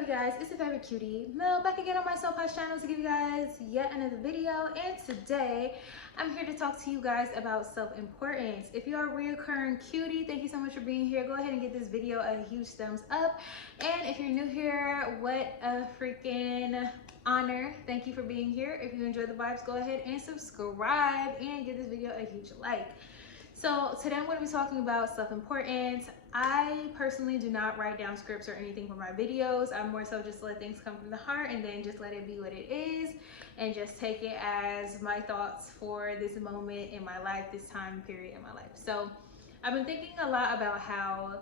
up, you guys? It's your favorite cutie, Mel, back again on my Soul Posh channel to give you guys yet another video. And today, I'm here to talk to you guys about self-importance. If you're a reoccurring cutie, thank you so much for being here. Go ahead and give this video a huge thumbs up. And if you're new here, what a freaking honor. Thank you for being here. If you enjoy the vibes, go ahead and subscribe and give this video a huge like. So today I'm going to be talking about self-importance. I personally do not write down scripts or anything for my videos. I more so just let things come from the heart and then just let it be what it is and just take it as my thoughts for this moment in my life, this time period in my life. So I've been thinking a lot about how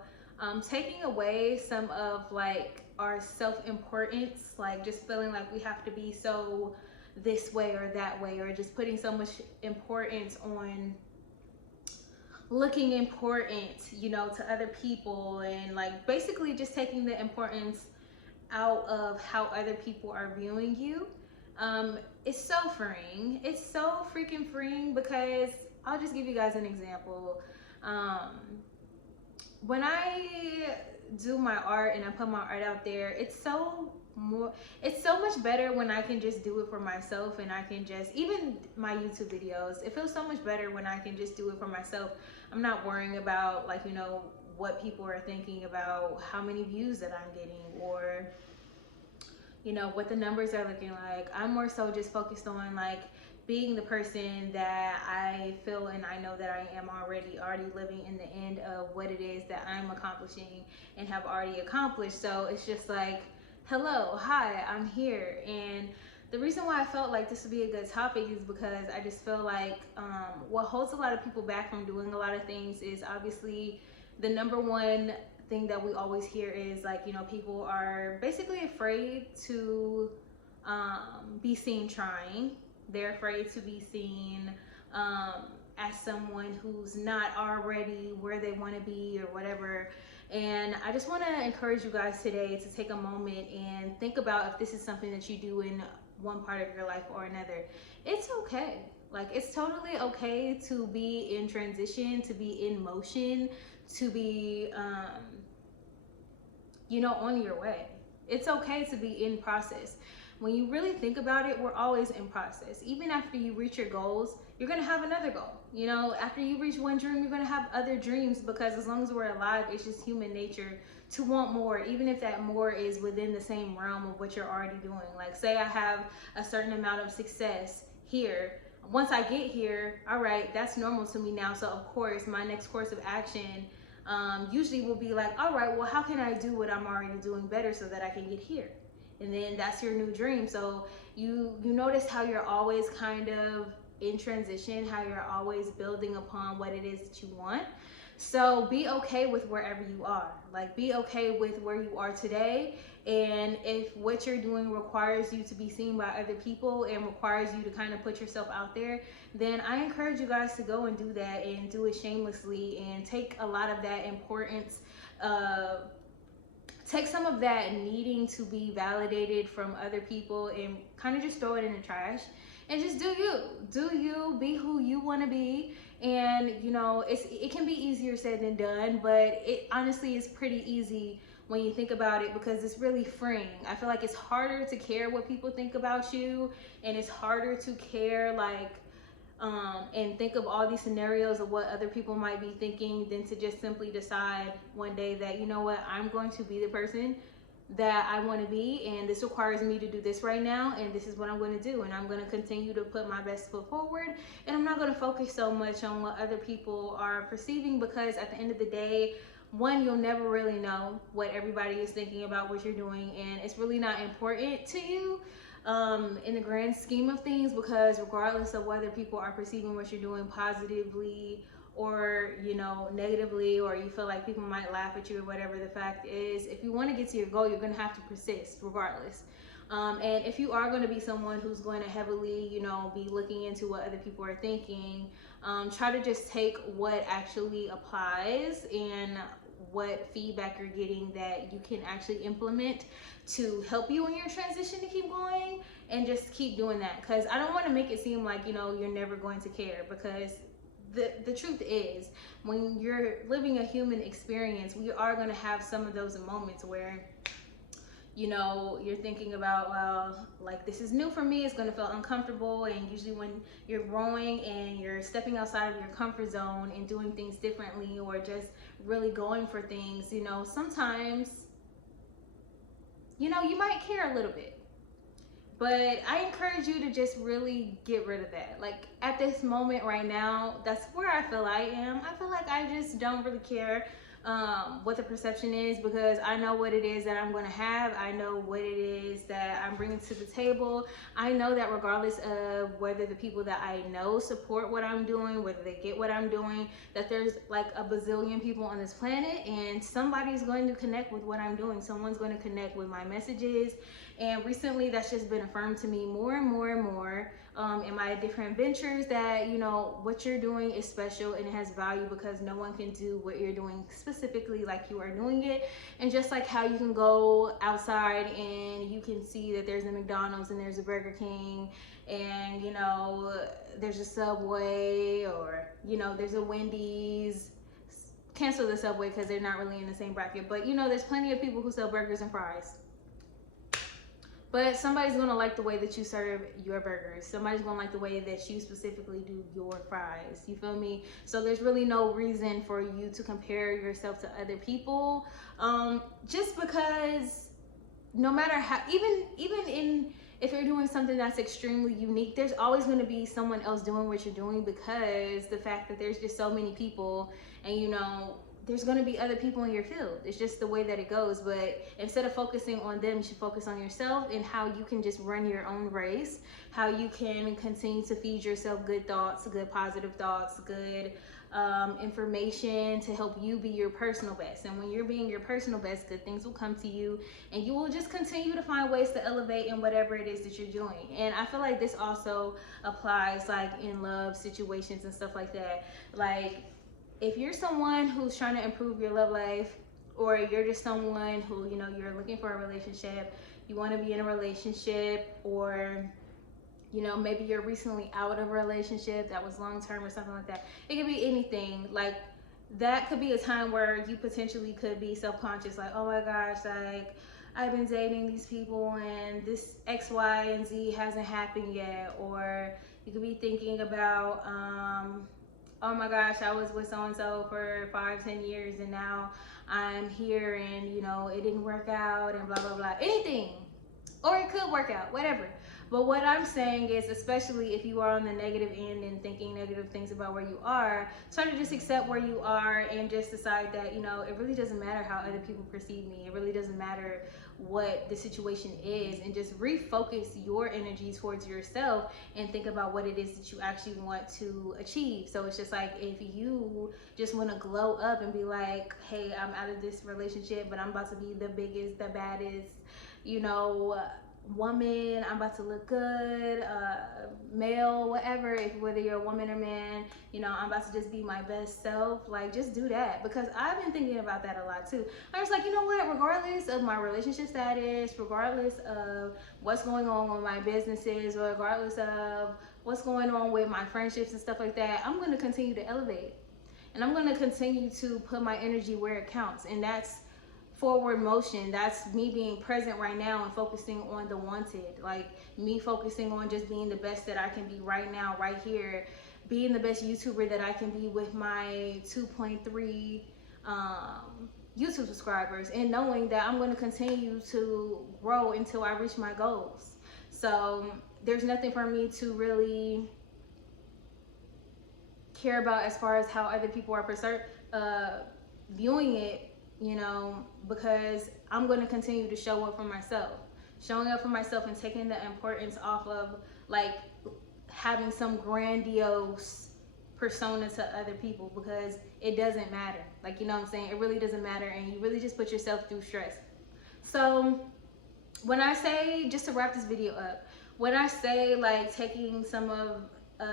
taking away some of like our self-importance, like just feeling like we have to be so this way or that way, or just putting so much importance on looking important, you know, to other people, and like basically just taking the importance out of how other people are viewing you. It's so freeing. It's so freaking freeing because I'll just give you guys an example. When I do my art and I put my art out there, it's so much better when I can just do it for myself, and I can just, even my YouTube videos, it feels so much better when I can just do it for myself. I'm not worrying about, like, you know, what people are thinking about how many views that I'm getting, or, you know, what the numbers are looking like. I'm more so just focused on like being the person that I feel and I know that I am already living in the end of what it is that I'm accomplishing and have already accomplished. So it's just like, hello, hi, I'm here. And the reason why I felt like this would be a good topic is because I just feel like what holds a lot of people back from doing a lot of things is obviously the number one thing that we always hear is like, you know, people are basically afraid to be seen trying. They're afraid to be seen as someone who's not already where they want to be or whatever. And I just want to encourage you guys today to take a moment and think about if this is something that you do in one part of your life or another. It's okay. Like, it's totally okay to be in transition, to be in motion, to be, you know, on your way. It's okay to be in process. When you really think about it, we're always in process. Even after you reach your goals, you're gonna have another goal. You know, after you reach one dream, you're gonna have other dreams, because as long as we're alive, it's just human nature to want more, even if that more is within the same realm of what you're already doing. Like, say I have a certain amount of success here. Once I get here, all right, that's normal to me now. So of course, my next course of action usually will be like, all right, well, how can I do what I'm already doing better so that I can get here? And then that's your new dream. So you notice how you're always kind of in transition, how you're always building upon what it is that you want. So be okay with wherever you are. Like, be okay with where you are today. And if what you're doing requires you to be seen by other people and requires you to kind of put yourself out there, then I encourage you guys to go and do that, and do it shamelessly, and take a lot of that importance, take some of that needing to be validated from other people, and kind of just throw it in the trash, and just do you be who you want to be. And you know, it can be easier said than done, but it honestly is pretty easy when you think about it, because it's really freeing. I feel like it's harder to care what people think about you, and it's harder to care like and think of all these scenarios of what other people might be thinking, than to just simply decide one day that, you know what, I'm going to be the person that I want to be, and this requires me to do this right now, and this is what I'm going to do, and I'm going to continue to put my best foot forward, and I'm not going to focus so much on what other people are perceiving, because at the end of the day, one, you'll never really know what everybody is thinking about what you're doing, and it's really not important to you in the grand scheme of things, because regardless of whether people are perceiving what you're doing positively or, you know, negatively, or you feel like people might laugh at you or whatever, the fact is, if you want to get to your goal, you're going to have to persist regardless. And if you are going to be someone who's going to heavily, you know, be looking into what other people are thinking, try to just take what actually applies and what feedback you're getting that you can actually implement to help you in your transition to keep going, and just keep doing that. Because I don't want to make it seem like, you know, you're never going to care, because the truth is, when you're living a human experience, we are going to have some of those moments where you know, you're thinking about, well, like this is new for me, it's going to feel uncomfortable. And usually when you're growing and you're stepping outside of your comfort zone and doing things differently, or just really going for things, you know, sometimes, you know, you might care a little bit. But I encourage you to just really get rid of that. Like at this moment right now, that's where I feel I am. I feel like I just don't really care what the perception is, because I know what it is that I'm going to have. I know what it is that I'm bringing to the table. I know that regardless of whether the people that I know support what I'm doing, whether they get what I'm doing, that there's like a bazillion people on this planet, and somebody's going to connect with what I'm doing. Someone's going to connect with my messages. And recently that's just been affirmed to me more and more and more in my different ventures, that, you know, what you're doing is special and it has value, because no one can do what you're doing specifically like you are doing it. And just like how you can go outside and you can see that there's a McDonald's and there's a Burger King, and, you know, there's a Subway, or, you know, there's a Wendy's. Cancel the Subway because they're not really in the same bracket, but, you know, there's plenty of people who sell burgers and fries. But somebody's gonna like the way that you serve your burgers. Somebody's gonna like the way that you specifically do your fries. You feel me? So there's really no reason for you to compare yourself to other people. Just because no matter how, if you're doing something that's extremely unique, there's always gonna be someone else doing what you're doing, because the fact that there's just so many people, and, you know, there's going to be other people in your field. It's just the way that it goes. But instead of focusing on them, you should focus on yourself and how you can just run your own race, how you can continue to feed yourself good thoughts, good positive thoughts, good information to help you be your personal best. And when you're being your personal best, good things will come to you, and you will just continue to find ways to elevate in whatever it is that you're doing. And I feel like this also applies like in love situations and stuff like that. Like, if you're someone who's trying to improve your love life, or you're just someone who, you know, you're looking for a relationship, you want to be in a relationship, or, you know, maybe you're recently out of a relationship that was long-term or something like that. It could be anything. Like, that could be a time where you potentially could be self-conscious, like, oh my gosh, like, I've been dating these people and this X, Y, and Z hasn't happened yet. Or you could be thinking about, oh my gosh, I was with so-and-so for 5-10 years and now I'm here and, you know, it didn't work out and blah, blah, blah. Anything. Or it could work out, whatever. But what I'm saying is, especially if you are on the negative end and thinking negative things about where you are, try to just accept where you are and just decide that, you know, it really doesn't matter how other people perceive me. It really doesn't matter what the situation is, and just refocus your energy towards yourself and think about what it is that you actually want to achieve. So it's just like, if you just want to glow up and be like, hey, I'm out of this relationship, but I'm about to be the biggest, the baddest, you know, woman, I'm about to look good, male, whatever, whether you're a woman or man, you know, I'm about to just be my best self. Like, just do that, because I've been thinking about that a lot too. I was like, you know what, regardless of my relationship status, regardless of what's going on with my businesses, or regardless of what's going on with my friendships and stuff like that, I'm going to continue to elevate, and I'm going to continue to put my energy where it counts. And that's forward motion. That's me being present right now and focusing on the wanted. Like, me focusing on just being the best that I can be right now, right here, being the best YouTuber that I can be with my 2.3 YouTube subscribers, and knowing that I'm going to continue to grow until I reach my goals. So there's nothing for me to really care about as far as how other people are viewing it, you know, because I'm going to continue to show up for myself. Showing up for myself and taking the importance off of, like, having some grandiose persona to other people, because it doesn't matter. Like, you know what I'm saying? It really doesn't matter, and you really just put yourself through stress. So when I say, just to wrap this video up, when I say, like, taking some of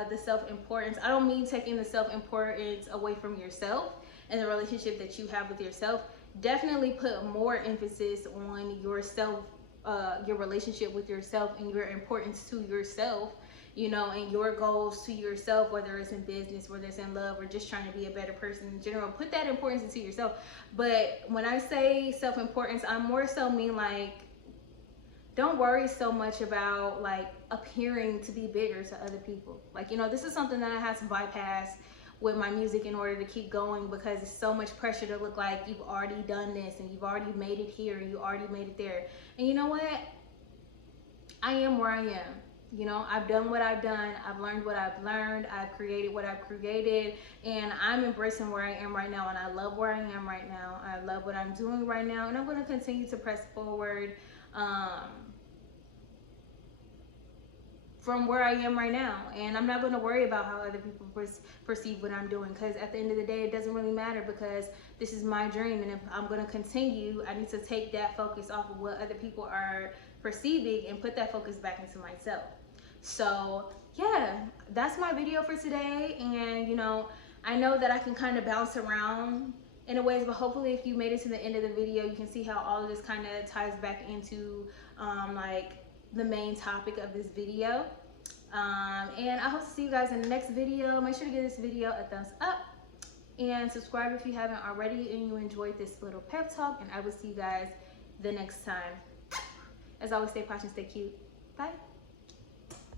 the self-importance, I don't mean taking the self-importance away from yourself and the relationship that you have with yourself. Definitely put more emphasis on yourself, your relationship with yourself, and your importance to yourself, you know, and your goals to yourself, whether it's in business, whether it's in love, or just trying to be a better person in general. Put that importance into yourself. But when I say self-importance, I more so mean, like, don't worry so much about like appearing to be bigger to other people. Like, you know, this is something that I have to bypass with my music in order to keep going, because it's so much pressure to look like you've already done this and you've already made it here and you already made it there. And you know what? I am where I am. You know, I've done what I've done. I've learned what I've learned. I've created what I've created. And I'm embracing where I am right now. And I love where I am right now. I love what I'm doing right now. And I'm going to continue to press forward from where I am right now. And I'm not going to worry about how other people perceive what I'm doing, because at the end of the day, it doesn't really matter, because this is my dream. And if I'm going to continue, I need to take that focus off of what other people are perceiving and put that focus back into myself. So yeah, that's my video for today. And you know, I know that I can kind of bounce around in a ways, but hopefully if you made it to the end of the video, you can see how all of this kind of ties back into like the main topic of this video. And I hope to see you guys in the next video. Make sure to give this video a thumbs up and subscribe if you haven't already and you enjoyed this little pep talk. And I will see you guys the next time. As always, stay posh and stay cute. Bye.